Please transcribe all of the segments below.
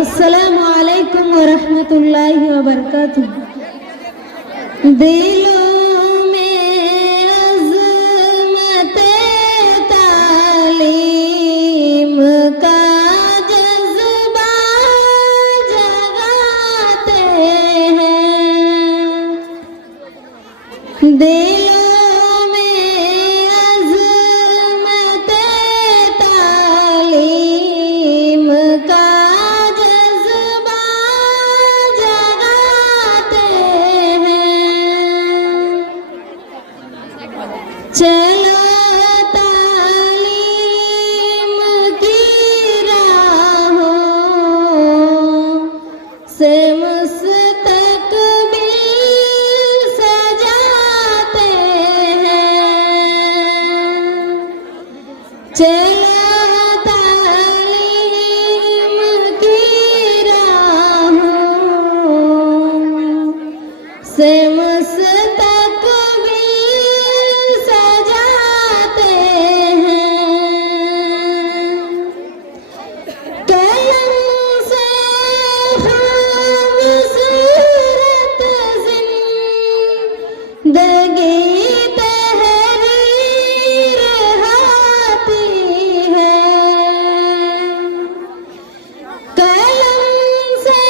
अस्सलामु अलैकुम वरहमतुल्लाहि वबरकातुह। दिलों में अज़मते तालीम का जज्बा जगाते हैं। दिलों में अज़मते तालीम का जज्बा जगाते हैं। चलो तालीम की राहों से मुस्तक़बिल सजाते हैं। चलो तालीम की राहों से मुस्तक़बिल सजाते हैं। कलम से खूबसूरत ज़िंदगी तहरीर आती है। कलम से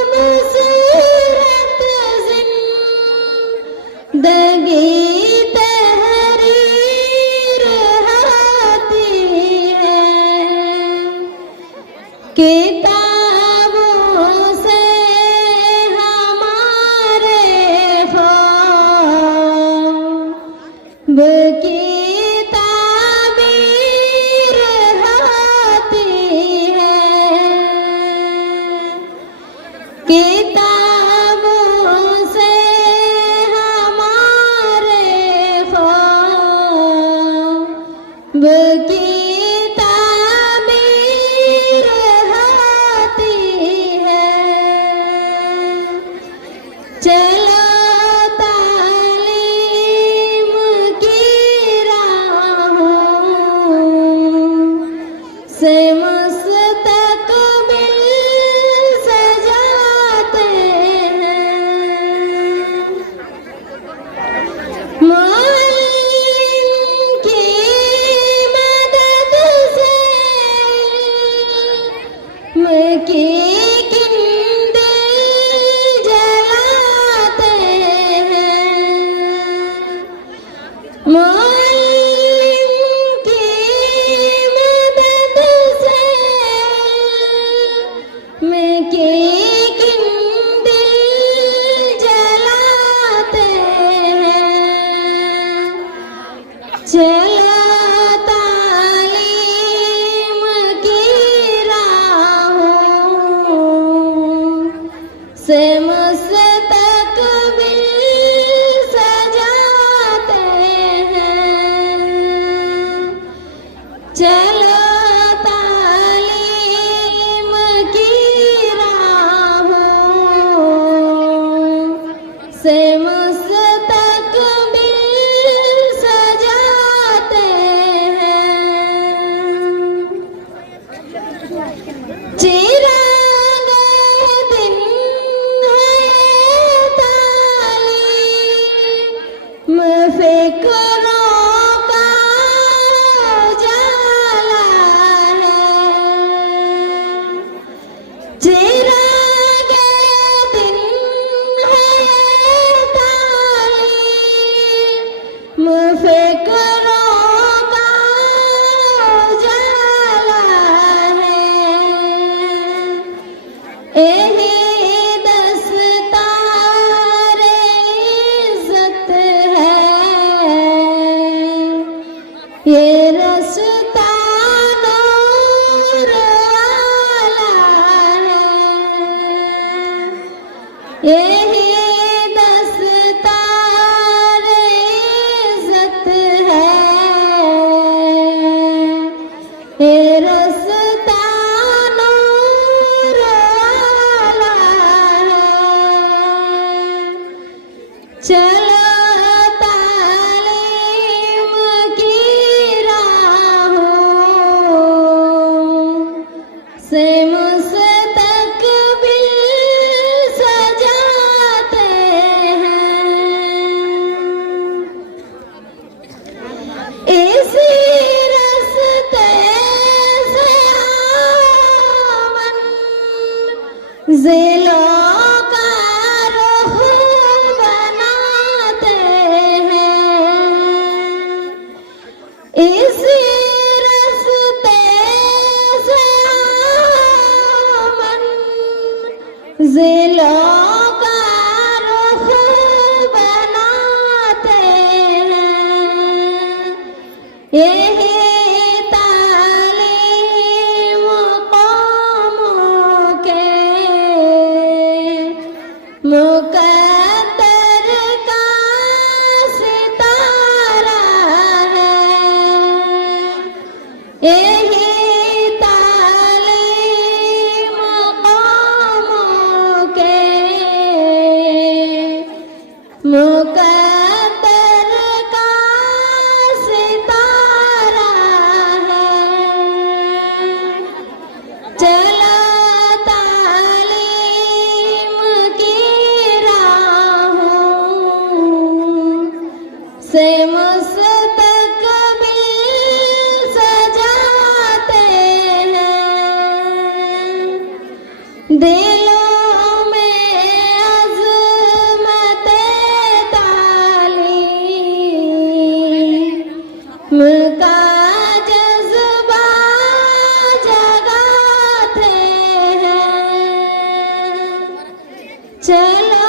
खूबसूरत ज़िंदगी तहरीर आती है। किताबों से हमारे ख्वाब की ताबीर आती है। किताबों से हमारे ख्वाब की ताबीर आती है। चलो तालीम की राहों से मुस्तक़बिल सजाते हैं। मुअल्लिम की मदद से इल्म की किंडल जलाते हैं। मुअल्लिम की मदद से इल्म की किंडल जलाते हैं। चलो तालीम की राहों से मुस्तक़बिल सजाते हैं। चलो तालीम की राहों से मुस्तक़बिल सजाते हैं। चिराग दिन है तालीम फ़िक्रों का उजाला है। चिराग दिन है तालीम फ़िक्रों का उजाला है। यही दस्तार इज़्ज़त है। ये रास्ता नूर वाला है। यही दस्तार इज़्ज़त है। ये रास्ता नूर वाला है। चलो तालीम की राहों से मुकद्दर का सितारा है, चलो तालीम की राहों से मुस्तकबिल सजाते हैं, दिलों में अज़मत तालीम का जज्बा जगाते हैं। चलो